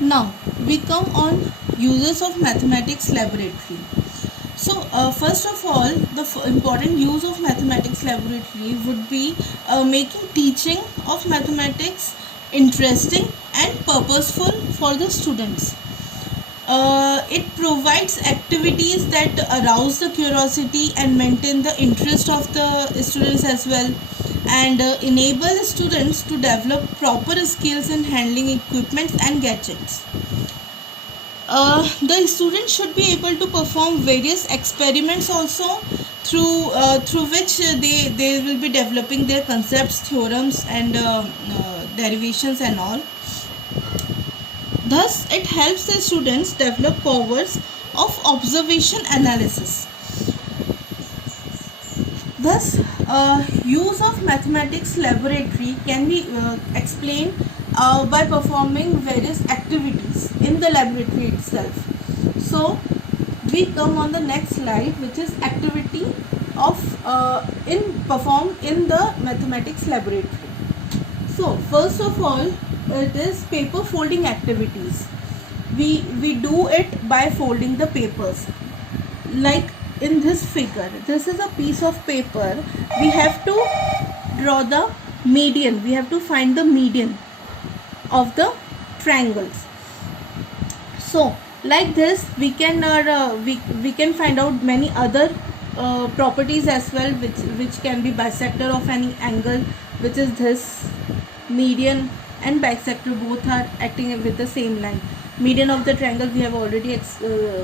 Now we come on uses of mathematics laboratory. So first of all, the important use of mathematics laboratory would be making teaching of mathematics interesting and purposeful for the students. It provides activities that arouse the curiosity and maintain the interest of the students as well, and enable students to develop proper skills in handling equipment and gadgets. The students should be able to perform various experiments also, through which they will be developing their concepts, theorems, and derivations and all. Thus, it helps the students develop powers of observation analysis. Thus, use of mathematics laboratory can be explained by performing various activities in the laboratory itself. So, we come on the next slide, which is activity of in performed in the mathematics laboratory. So, first of all, it is paper folding activities. We do it by folding the papers. Like in this figure, this is a piece of paper. We have to draw the median. We have to find the median of the triangles. So, like this, we can we can find out many other properties as well, which can be bisector of any angle, which is this. Median and bisector both are acting with the same line. Median of the triangle, we have already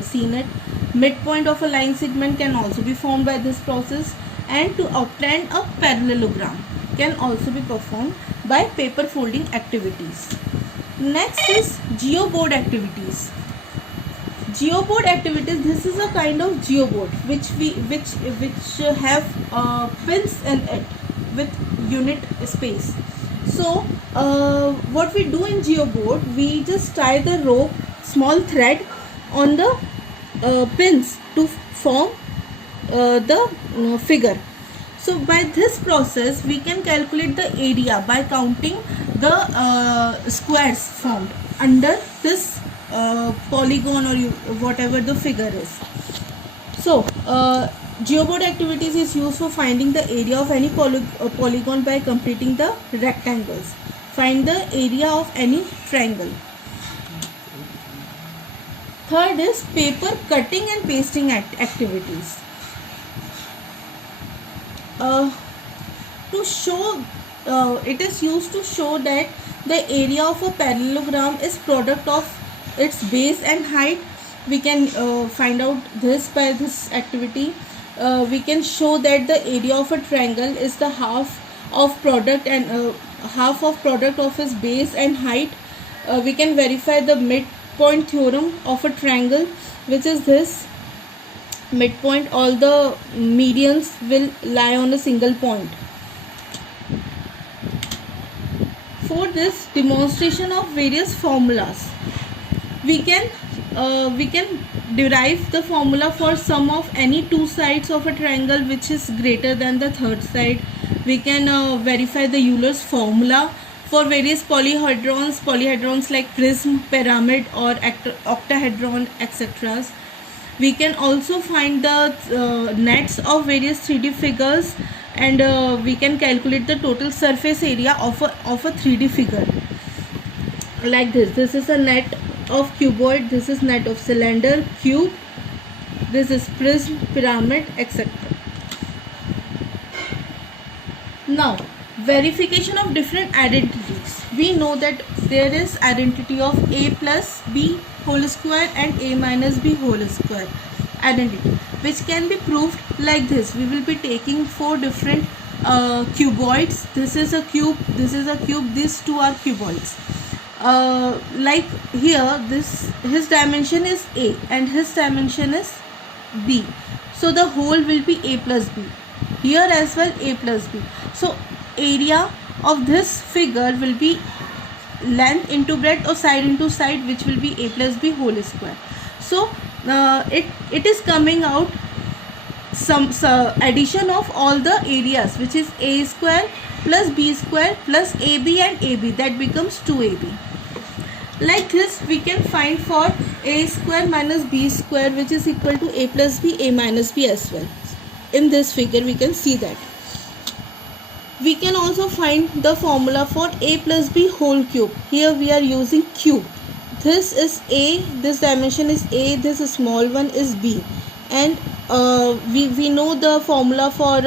seen it. Midpoint of a line segment can also be formed by this process, and to obtain a parallelogram can also be performed by paper folding activities. Next is geoboard activities. Geoboard activities, this is a kind of geoboard which have pins in it with unit space. So what we do in geoboard, we just tie the rope, small thread on the pins to form the figure. So by this process, we can calculate the area by counting the squares formed under this polygon or whatever the figure is. So geoboard activities is used for finding the area of any polygon by completing the rectangles. Find the area of any triangle. Third is paper cutting and pasting activities. To show, it is used to show that the area of a parallelogram is product of its base and height. We can find out this by this activity. We can show that the area of a triangle is the half of product and half of product of its base and height. We can verify the midpoint theorem of a triangle, which is this. Midpoint, all the medians will lie on a single point. For this demonstration of various formulas, we can derive the formula for sum of any two sides of a triangle which is greater than the third side. We can verify the Euler's formula for various polyhedrons like prism, pyramid, or octahedron, etc. We can also find the nets of various 3D figures, and we can calculate the total surface area of a 3D figure. Like this. This is a net of cuboid, this is net of cylinder, cube, this is prism, pyramid, etc. Now, verification of different identities. We know that there is identity of a plus b whole square and a minus b whole square identity, which can be proved like this. We will be taking four different cuboids. This is a cube, this is a cube, these two are cuboids. Like here, his dimension is a and his dimension is b, so the whole will be a plus b. Here as well, a plus b. So area of this figure will be length into breadth or side into side, which will be a plus b whole square. So it is coming out some addition of all the areas, which is a square plus b square plus ab and ab, that becomes 2ab. Like this we can find for a square minus b square, which is equal to a plus b, a minus b as well. In this figure we can see that. We can also find the formula for a plus b whole cube. Here we are using cube. This is a, this dimension is a, this small one is b, and we know the formula for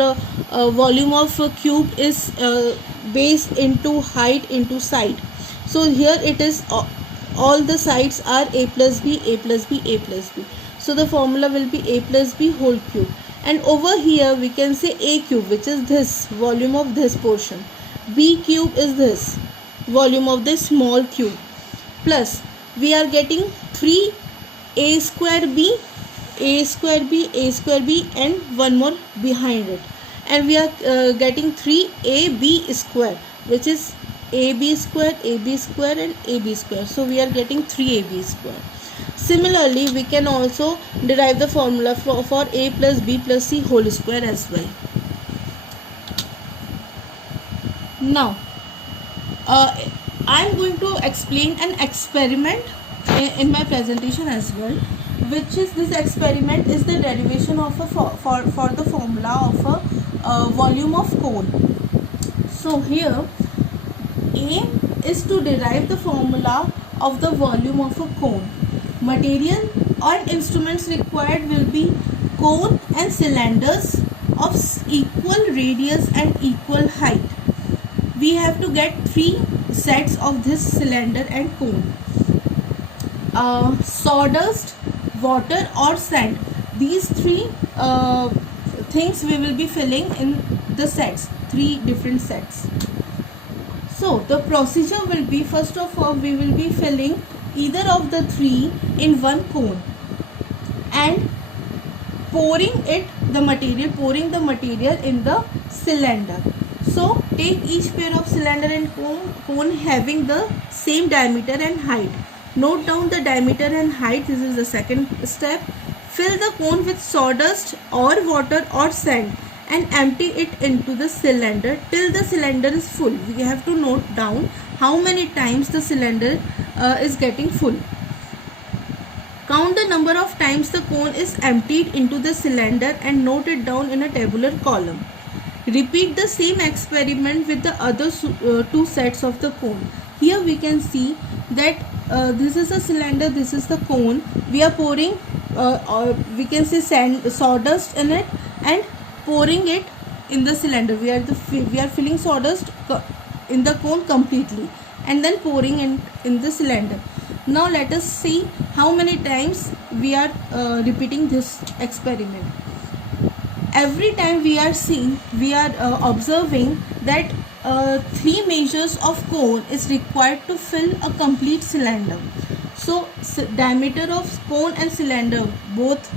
volume of a cube is base into height into side. So here it is all the sides are a plus b, a plus b, a plus b. So the formula will be a plus b whole cube. And over here we can say a cube, which is this volume of this portion. B cube is this volume of this small cube. Plus we are getting 3a square b, a square b, a square b, and one more behind it. And we are getting 3ab square, which is ab square, and ab square. So we are getting 3ab square. Similarly, we can also derive the formula for a plus b plus c whole square as well. Now, I am going to explain an experiment in my presentation as well, which is, this experiment is the derivation of a for the formula of a volume of cone. So here A is to derive the formula of the volume of a cone. Material or instruments required will be cone and cylinders of equal radius and equal height. We have to get 3 sets of this cylinder and cone. Sawdust, water or sand. These 3 things we will be filling in the sets, 3 different sets. So the procedure will be, first of all we will be filling either of the 3 in one cone and pouring the material in the cylinder. So take each pair of cylinder and cone having the same diameter and height. Note down the diameter and height. This is the second step. Fill the cone with sawdust or water or sand and empty it into the cylinder till the cylinder is full. We have to note down how many times the cylinder is getting full. Count the number of times the cone is emptied into the cylinder and note it down in a tabular column. Repeat the same experiment with the other 2 sets of the cone. Here we can see that this is a cylinder, this is the cone. We are pouring or we can say sawdust in it and pouring it in the cylinder. We are filling sawdust in the cone completely and then pouring in the cylinder. Now let us see how many times we are repeating this experiment. Every time we are observing that 3 measures of cone is required to fill a complete cylinder. So diameter of cone and cylinder both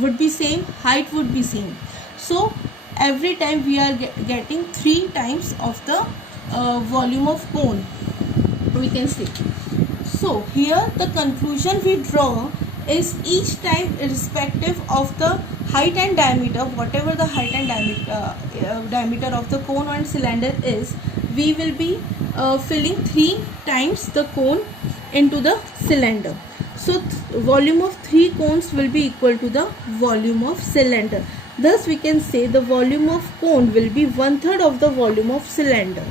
would be same, height would be same. So every time we are getting 3 times of the volume of cone, we can see. So here the conclusion we draw is each time irrespective of the height and diameter, whatever the height and diameter of the cone and cylinder is, we will be filling 3 times the cone into the cylinder. So volume of 3 cones will be equal to the volume of cylinder. Thus we can say the volume of cone will be 1/3 of the volume of cylinder,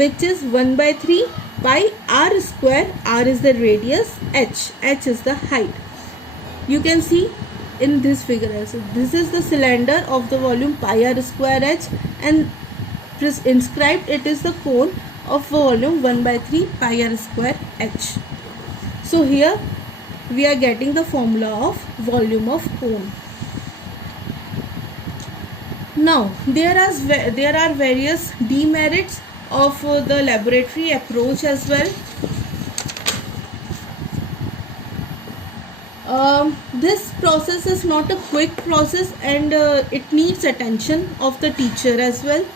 which is 1/3 pi r square. R is the radius, h is the height. You can see in this figure also, this is the cylinder of the volume pi r square h, and inscribed it is the cone of volume 1/3 pi r square h. So here we are getting the formula of volume of cone. Now there are various demerits of the laboratory approach as well. This process is not a quick process and it needs attention of the teacher as well.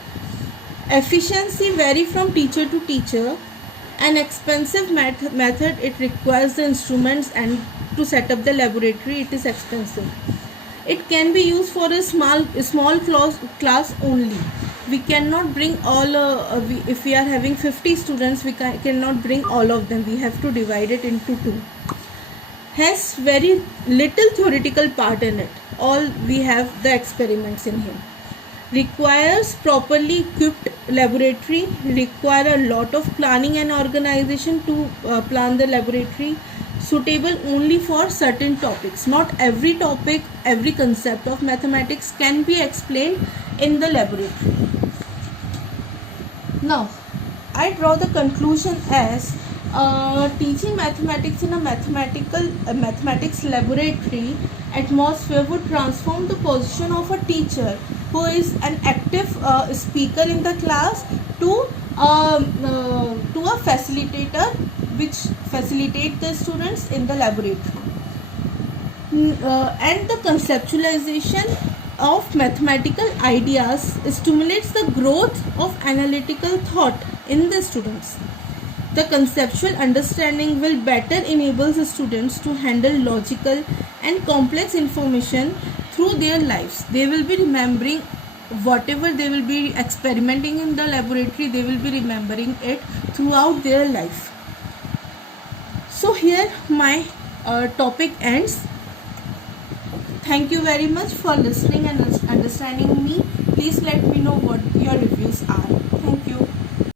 Efficiency vary from teacher to teacher. An expensive method, it requires the instruments, and to set up the laboratory it is expensive. It can be used for a small class only. we cannot bring all if we are having 50 students, we cannot bring all of them. We have to divide it into two. Has very little theoretical part in it. All we have the experiments in him. Requires properly equipped laboratory, require a lot of planning and organization to plan the laboratory, suitable only for certain topics. Not every topic, every concept of mathematics can be explained in the laboratory. Now, I draw the conclusion as teaching mathematics in a mathematics laboratory atmosphere would transform the position of a teacher who is an active speaker in the class to a facilitator which facilitate the students in the laboratory. And the conceptualization of mathematical ideas stimulates the growth of analytical thought in the students. The conceptual understanding will better enable the students to handle logical and complex information through their lives. They will be remembering whatever they will be experimenting in the laboratory, they will be remembering it throughout their life. So here my topic ends. Thank you very much for listening and understanding me. Please let me know what your reviews are. Thank you.